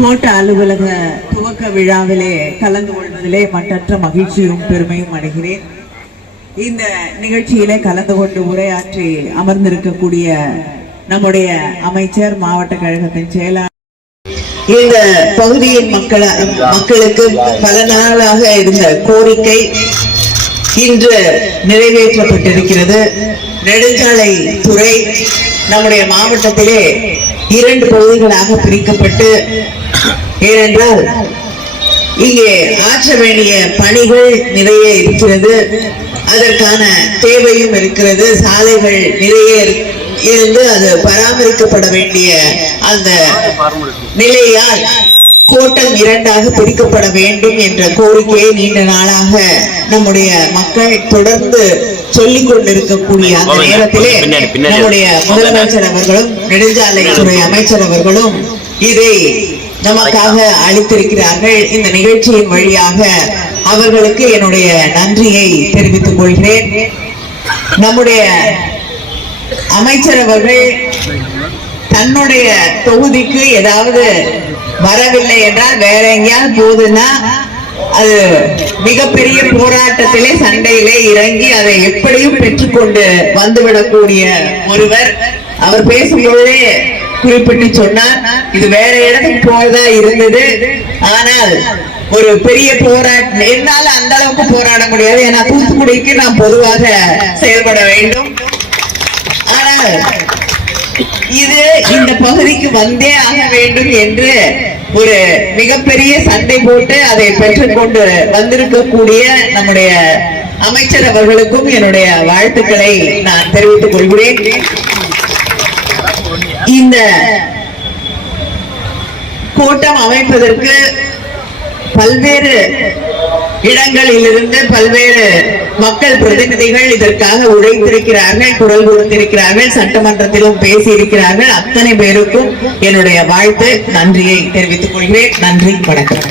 கோட்ட அலுவலக துவக்க விழாவிலே கலந்து கொள்வதிலே மற்றற்ற மகிழ்ச்சியும் பெருமையும் அடைகிறேன். இந்த நிகழ்ச்சியிலே கலந்து கொண்டு உரையாற்றி அமர்ந்திருக்கக்கூடிய நம்முடைய அமைச்சர், மாவட்ட கழகத்தின் செயலாளர், இந்த பகுதியின் மக்களுக்கு பல நாளாக இருந்த கோரிக்கை இன்று நிறைவேற்றப்பட்டிருக்கிறது. நெடுஞ்சாலை துறை நம்முடைய மாவட்டத்திலே 2 பகுதிகளாக பிரிக்கப்பட்டு, ஏனென்றால் இங்கே ஆற்ற வேண்டிய பணிகள் நிறைய இருக்கிறது, அதற்கான தேவையும் இருக்கிறது. சாலைகள் நிறைய இருந்து அது பராமரிக்கப்பட வேண்டிய அந்த நிலையால் கோட்டம் 2ஆக பிரிக்கப்பட வேண்டும் என்ற கோரிக்கையை நீண்ட நாளாக நம்முடைய மக்கள் தொடர்ந்து சொல்லிக் கொண்டிருக்கக்கூடிய அந்த நேரத்திலே நம்முடைய முதலமைச்சர் அவர்களும் நெடுஞ்சாலைத்துறை அமைச்சர் அவர்களும் இதை நமக்காக அளித்திருக்கிறார்கள். இந்த நிகழ்ச்சியின் வழியாக அவர்களுக்கு என்னுடைய நன்றியை தெரிவித்துக் கொள்கிறேன். நம்முடைய அமைச்சர் அவர்கள் தன்னுடைய தொகுதிக்கு ஏதாவது வரவில்லை என்றால் வேற எங்கேயாவது போகுதுன்னா அது மிகப்பெரிய போராட்டத்திலே சண்டையிலே இறங்கி அதை எப்படியும் பெற்றுக்கொண்டு வந்துவிடக்கூடிய ஒருவர். அவர் பேசும்போதே குறிப்பிட்டு சொன்னார், இது வேற இடத்துக்கு போறதா இருந்தது, ஆனால் ஒரு பெரிய போராட்டம் என்னால அந்த அளவுக்கு போராட முடியாது, ஏன்னா தூத்துக்குடிக்கு நாம் பொதுவாக செயல்பட வேண்டும். ஆனால் இது இந்த பகுதிக்கு வந்தே ஆக வேண்டும் என்று ஒரு மிகப்பெரிய சண்டை போட்டு அதை பெற்றுக்கொண்டு வந்திருக்கக்கூடிய நம்முடைய அமைச்சர் அவர்களுக்கும் என்னுடைய வாழ்த்துக்களை நான் தெரிவித்துக் கொள்கிறேன். இந்த கூட்டம் அமைப்பதற்கு பல்வேறு இடங்களிலிருந்து பல்வேறு மக்கள் பிரதிநிதிகள் இதற்காக உழைத்திருக்கிறார்கள், குரல் கொடுத்திருக்கிறார்கள், சட்டமன்றத்திலும் பேசியிருக்கிறார்கள். அத்தனை பேருக்கும் என்னுடைய வாழ்த்து, நன்றியை தெரிவித்துக் கொள்கிறேன். நன்றி, வணக்கம்.